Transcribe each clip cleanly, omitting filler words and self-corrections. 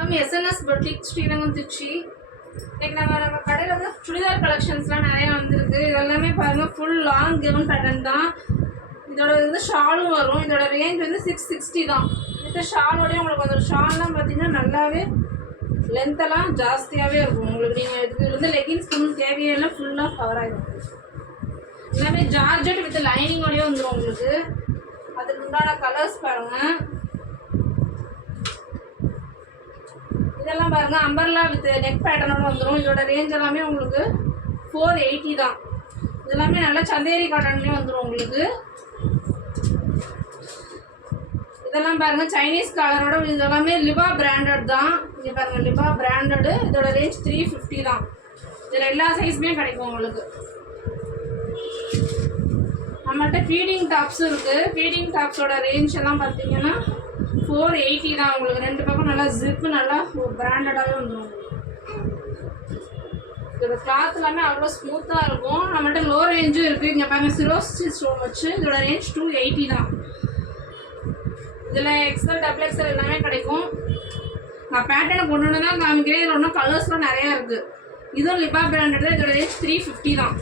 SNS boutique Srirangam Trichy. இன்னைக்கு நம்ம கடையில் வந்து சுடிதார் கலெக்ஷன்ஸ்லாம் நிறையா வந்திருக்கு. இதெல்லாமே பாருங்கள் ஃபுல் லாங் கவுன் பேட்டர்ன் தான். இதோட வந்து ஷாலும் வரும். இதோட ரேஞ்ச் வந்து 660 தான். இந்த ஷாலோடய உங்களுக்கு அந்த ஷால்லாம் பார்த்தீங்கன்னா நல்லாவே லென்த்தெல்லாம் ஜாஸ்தியாகவே இருக்கும். உங்களுக்கு நீங்கள் இது வந்து லெகின்ஸ் தேவையெல்லாம் ஃபுல்லாக கவர் ஆகிடும். எல்லாமே ஜார்ஜெட் வித் லைனிங்கோடய வந்துடும் உங்களுக்கு. அதுக்கு உண்டான கலர்ஸ் பாருங்கள். இதெல்லாம் பாருங்கள் அம்பர்லா வித் நெக் பேட்டர்னோட வந்துடும். இதோட ரேஞ்ச் எல்லாமே உங்களுக்கு 480 தான். இதெல்லாமே நல்லா சந்தேரி காட்டன்லேயும் வந்துடும் உங்களுக்கு. இதெல்லாம் பாருங்கள் சைனீஸ் காலரோட. இதெல்லாமே லிபா பிராண்டட் தான். இங்கே பாருங்கள் லிபா பிராண்டடு. இதோட ரேஞ்ச் 350 தான். இதில் எல்லா சைஸுமே கிடைக்கும் உங்களுக்கு. நம்மகிட்ட ஃபீடிங் டாப்ஸும் இருக்குது. ஃபீடிங் டாப்ஸோட ரேஞ்ச் எல்லாம் பார்த்தீங்கன்னா 480 தான். உங்களுக்கு ரெண்டு பக்கம் நல்லா ஜிப்பு நல்லா பிராண்டடாகவே வந்துடும். இதோட கிளாத் எல்லாமே அவ்வளோ ஸ்மூத்தாக இருக்கும். நம்மகிட்ட லோ ரேஞ்சும் இருக்குது. இங்கே பாருங்கள் சிரோஸ்டி ஸ்டோன் வச்சு. இதோட ரேஞ்ச் 280 தான். இதில் எக்ஸ்எல் டபுள் எக்ஸ்எல் எல்லாமே கிடைக்கும். நான் பேட்டர்னை கொண்டு வந்து தான் காமிக்கிறேன். இதில் ஒன்றும் கலர்ஸ்லாம் நிறையா இருக்குது. இதுவும் லிபா பிராண்டட். இதோட ரேஞ்ச் 350 தான்.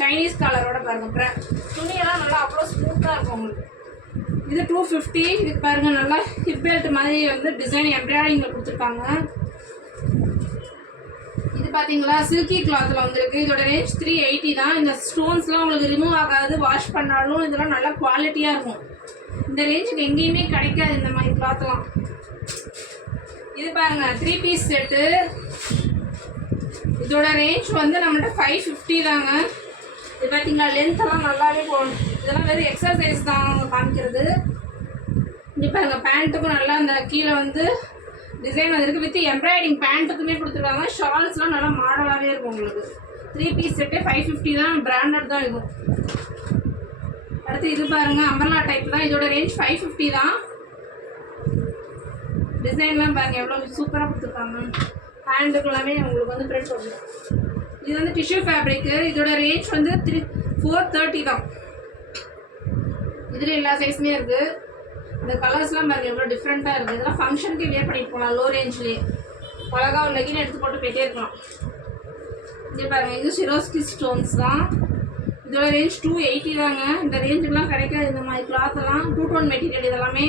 சைனீஸ் கலரோட பாருங்கள். துணியெல்லாம் நல்லா அவ்வளோ ஸ்மூத்தாக இருக்கும் உங்களுக்கு. இது 250. இதுக்கு பாருங்கள் நல்லா ஹிப் பெல்ட் மாதிரி வந்து டிசைன் எம்ப்ராய்டிங்கில் கொடுத்துருக்காங்க. இது பார்த்தீங்களா சில்கி கிளாத்தில் வந்துருக்கு. இதோட ரேஞ்ச் 380 தான். இந்த ஸ்டோன்ஸ்லாம் உங்களுக்கு ரிமூவ் ஆகாது. வாஷ் பண்ணாலும் இதெல்லாம் நல்லா குவாலிட்டியாக இருக்கும். இந்த ரேஞ்சுக்கு எங்கேயுமே கிடைக்காது இந்த மாதிரி கிளாத்லாம். இது பாருங்கள் 3 பீஸ் செட்டு. இதோட ரேஞ்ச் வந்து நம்மகிட்ட 550 தாங்க. இது பார்த்தீங்களா லென்த்தெல்லாம் நல்லாவே போகணும். இதெல்லாம் வெறும் எக்ஸசைஸ் தான் காமிக்கிறது. இப்போ எங்கள் பேண்ட்டுக்கும் நல்லா அந்த கீழே வந்து டிசைன் வந்துருக்கு. வித் எம்ப்ராய்டிங் பேண்ட்டுக்குமே கொடுத்துருக்காங்க. ஷால்ஸ்லாம் நல்லா மாடலாகவே இருக்கும் உங்களுக்கு. 3 பீஸ் செட்டே 550 தான். பிராண்டட் தான் இருக்கும். அடுத்து இது பாருங்கள் அம்பர்லா டைப் தான். இதோட ரேஞ்ச் 550 தான். டிசைன்லாம் பாருங்கள் எவ்வளோ சூப்பராக கொடுத்துருக்காங்க. ஹேண்டுக்குள்ளாமே உங்களுக்கு வந்து பிரிண்ட் வந்துடும். இது வந்து டிஷ்யூ ஃபேப்ரிக்கு. இதோட ரேஞ்ச் வந்து 430 தான். இதில் எல்லா சைஸுமே இருக்குது. இந்த கலர்ஸ்லாம் பாருங்கள் எவ்வளோ டிஃப்ரெண்ட்டாக இருக்குது. இதெல்லாம் ஃபங்க்ஷனுக்கு வேர் பண்ணிட்டு போகலாம். லோ ரேஞ்ச்லேயே அழகாக ஒரு லெகின் எடுத்து போட்டு போயிட்டே இருக்கலாம். இதே பாருங்கள் இது சிரோஸ்கி ஸ்டோன்ஸ் தான். இதோட ரேஞ்ச் 280 தாங்க. இந்த ரேஞ்சுக்கெலாம் கிடைக்காது இந்த மாதிரி கிளாத்தெல்லாம். 2 டோன் மெட்டீரியல் இதெல்லாமே.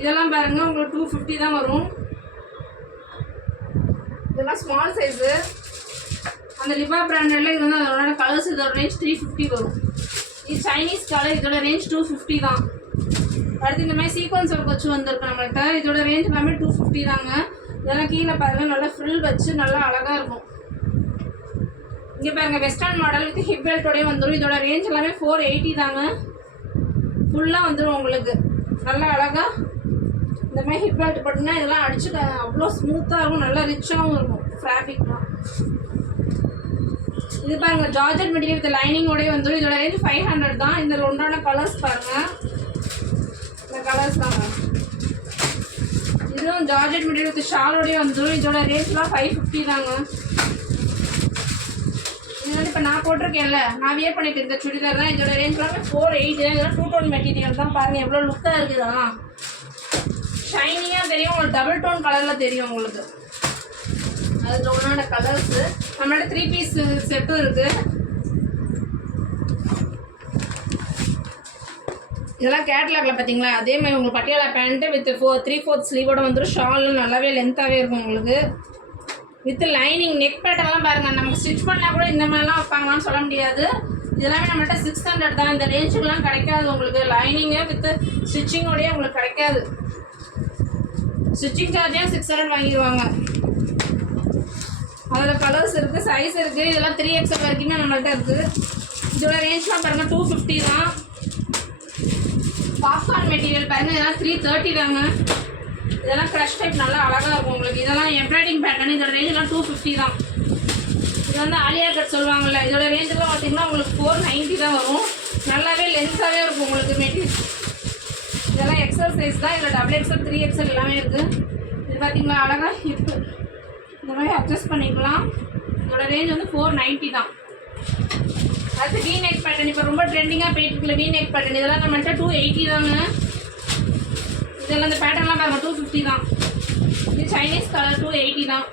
இதெல்லாம் பாருங்கள் உங்களுக்கு 250 தான் வரும். இதெல்லாம் ஸ்மால் சைஸு. அந்த லிபா பிராண்டில் இது வந்து அதோட கலர்ஸ். இதோட ரேஞ்ச் 350 வரும். இது சைனீஸ் கலர். இதோட ரேஞ்ச் 250 தான். அடுத்து இந்த மாதிரி சீக்வன்ஸ் ஒர்க் வச்சு வந்திருக்கு நம்மள்கிட்ட. இதோட ரேஞ்ச் எல்லாமே 250 தாங்க. இதெல்லாம் கீழே பாருங்கள் நல்லா ஃப்ரில் வச்சு நல்லா அழகாக இருக்கும். இங்கே பாருங்கள் வெஸ்டர்ன் மாடல் வித் ஹிப் பெல்ட்டோடய வந்துடும். இதோட ரேஞ்ச் எல்லாமே 480 தாங்க. ஃபுல்லாக வந்துடும் உங்களுக்கு. நல்லா அழகாக இந்த மாதிரி ஹிப் பெல்ட் போட்டிங்கன்னா இதெல்லாம் அடிச்சு அவ்வளோ ஸ்மூத்தாக இருக்கும். நல்லா ரிச்சாகவும் இருக்கும் ஃபேப்ரிக்லாம். இது பாருங்கள் ஜார்ஜெட் மெட்டீரியல் வித் லைனிங்கோடய வந்துடும். இதோட ரேஞ்ச் 500 தான். இதில் ஒன்றான கலர்ஸ் பாருங்கள். இந்த கலர்ஸ் தாங்க. இதுவும் ஜார்ஜெட் மெட்டீரியல் வித் ஷாலோடய வந்துடும். இதோட ரேஞ்ச்லாம் 550 தாங்க. இது வந்து இப்போ நான் போட்டிருக்கேன்ல, நான் வியர் பண்ணிட்டு இருந்த சுடிதார் தான். இதோட ரேஞ்ச் எல்லாமே 480 தான். இதெல்லாம் 2 டோன் மெட்டீரியல் தான். பாருங்கள் எவ்வளோ லுக்காக இருக்குதான். ஷைனிங்காக தெரியும் உங்களுக்கு. டபுள் டோன் கலரில் தெரியும் உங்களுக்கு. அதில் ஒன்றான கலர்ஸு. நம்மளோட 3 பீஸ் செட்டும் இருக்குது. இதெல்லாம் கேட்லாகில் பார்த்தீங்களா அதே மாதிரி உங்களுக்கு பட்டியாலா பேண்ட்டு வித் 3/4 ஸ்லீவோட வந்துடும். ஷாலும் நல்லாவே லென்த்தாகவே இருக்கும் உங்களுக்கு. வித் லைனிங் நெக் பேட்டர்லாம் பாருங்கள். நமக்கு ஸ்டிச் பண்ணால் கூட இந்த மாதிரிலாம் வைப்பாங்களான்னு சொல்ல முடியாது. இதெல்லாமே நம்மள்கிட்ட 600 தான். இந்த ரேஞ்சுக்கெலாம் கிடைக்காது உங்களுக்கு. லைனிங்கு வித் ஸ்டிச்சிங்கோடய உங்களுக்கு கிடைக்காது. ஸ்டிச்சிங் சார்ஜே 600 வாங்கிடுவாங்க. அதில் கலர்ஸ் இருக்குது, சைஸ் இருக்குது. இதெல்லாம் 3XL வரைக்குமே நம்மள்கிட்ட இருக்குது. இதோட ரேஞ்ச்லாம் பாருங்கள் 250 தான். பாப்கார்ன் மெட்டீரியல் பாருங்கள். இதெல்லாம் 330 தாங்க. இதெல்லாம் க்ரஷ் டைப் நல்லா அழகாக இருக்கும் உங்களுக்கு. இதெல்லாம் எம்ப்ராய்டிங் பேட்டர்ன். இதோட ரேஞ்செலாம் 250 தான். இது வந்து ஆலியா கட் சொல்லுவாங்கள்ல. இதோட ரேஞ்செல்லாம் பார்த்திங்கன்னா உங்களுக்கு 490 தான் வரும். நல்லாவே லென்ஸாகவே இருக்கும் உங்களுக்கு மெட்டீரியல். இதெல்லாம் எக்ஸல் சைஸ் தான். இதில் டபுள் எக்ஸல் 3XL எல்லாமே இருக்குது. இது பார்த்திங்களா அழகாக ஹிப்பு இந்த மாதிரி அட்ஜஸ்ட் பண்ணிக்கலாம். இதோட ரேஞ்ச் வந்து 490 தான். அடுத்து வீ நெக் பேட்டர்ன். இப்போ ரொம்ப ட்ரெண்டிங்காக போயிட்டு இருக்குல்ல வீ நெக் பேட்டர்ன். இதெல்லாம் நம்மள்கிட்ட 280 தாங்க. இதெல்லாம் இந்த பேட்டர்ன்லாம் பாருங்கள் 250 தான். இது சைனீஸ் கலர் 280 தான்.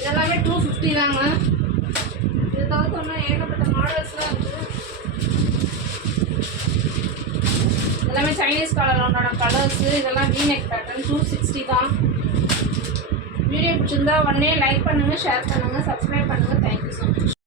இதெல்லாமே 250 தாங்க. இது தவிர்த்து ஒன்றும் ஏகப்பட்ட மாடல்ஸ்லாம் இருக்குது. எல்லாமே சைனீஸ் கலரோட கலர்ஸு. இதெல்லாம் வீநெக் பேட்டர்ன் 260 தான். வீடியோ பிடிச்சிருந்தா உடனே லைக் பண்ணுங்கள், ஷேர் பண்ணுங்கள், சப்ஸ்கிரைப் பண்ணுங்கள். Thank you so much.